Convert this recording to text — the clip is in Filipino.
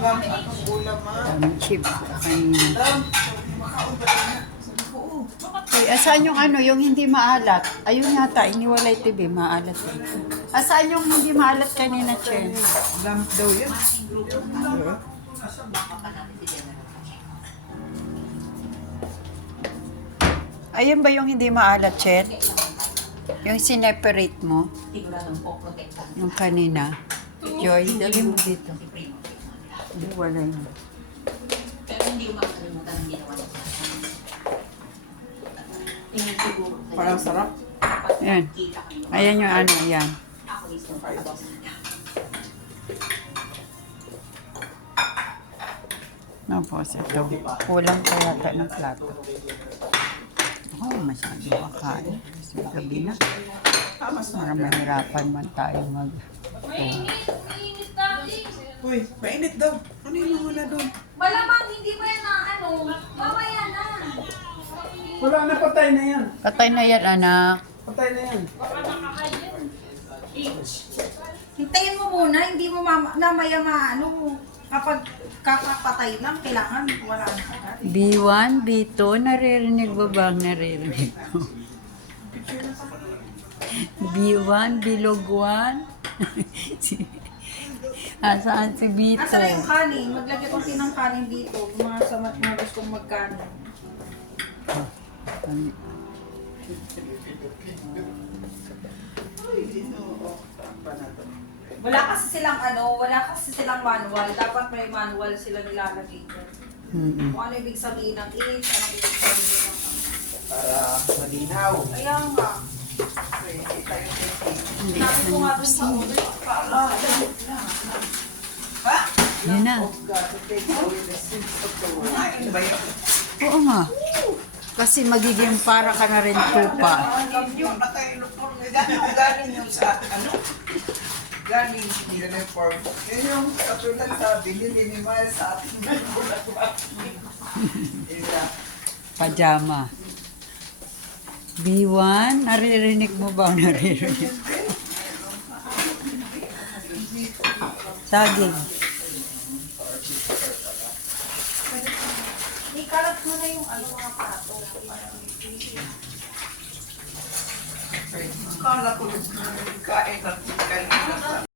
Anong ulam, ma? Daming chip kanina. Dam, makaon ba na? Oo. Ay, asaan yung ano, yung hindi maalat? Ayun yata, iniwalay TV, maalat dito. Asaan yung hindi maalat kanina, Chen? Lamp daw yan. Ayun ba yung hindi maalat, Chen? Yung sineperate mo? Yung kanina. Joy, dali mo dito. Wala yun. Pero hindi ko makakalimutan ang ginawa niya. Tingin siguro. Parang sarap. Ayan. Ayan yung ano, ayan. Ako mismo pa. Tapos ito, kulang pa yata ng plato. Oh, masyado makain. Kasi gabi na. Para mahirapan man tayo mag... Mainit dati. Uy, mainit daw. Ano yung muna doon? Malamang hindi mo yan na ano, mamaya na. Wala na, patay na yan. Patay na yan, anak. Patay na yan. Hintayin mo muna, hindi mo namaya maano. Kapag kakapatay lang, kailangan wala na agad. B1, B2, naririnig ba ba ang naririnig ko? B1, bilog 1. Saan si Bito? Asa na yung kanin? Maglagay ko ng kanin dito. Mga sa mga gusto kong magkanin. Wala kasi silang manual. Dapat may manual sila nilalagay ko. Mm-mm. Kung ano ibig sabihin ng age, anong ibig sabihin ng ano. Para malinaw. Kaya nga, Hindi tayo Hindi. sabi ko nga dun sa ulo, Yan na. of God to take away the sins of the world. Ano ba yun? Oo nga. Kasi magiging para ka na rin tupa. Yung nakailupong galing yung sa ano? Galing nila ng form. Yan yung katulad sa binili ni Miles sa ating Pajama. B1, naririnig mo ba? Naririnig. Saging. ikalat mo na yung ano mga pato. Kala ko nagkain at kain.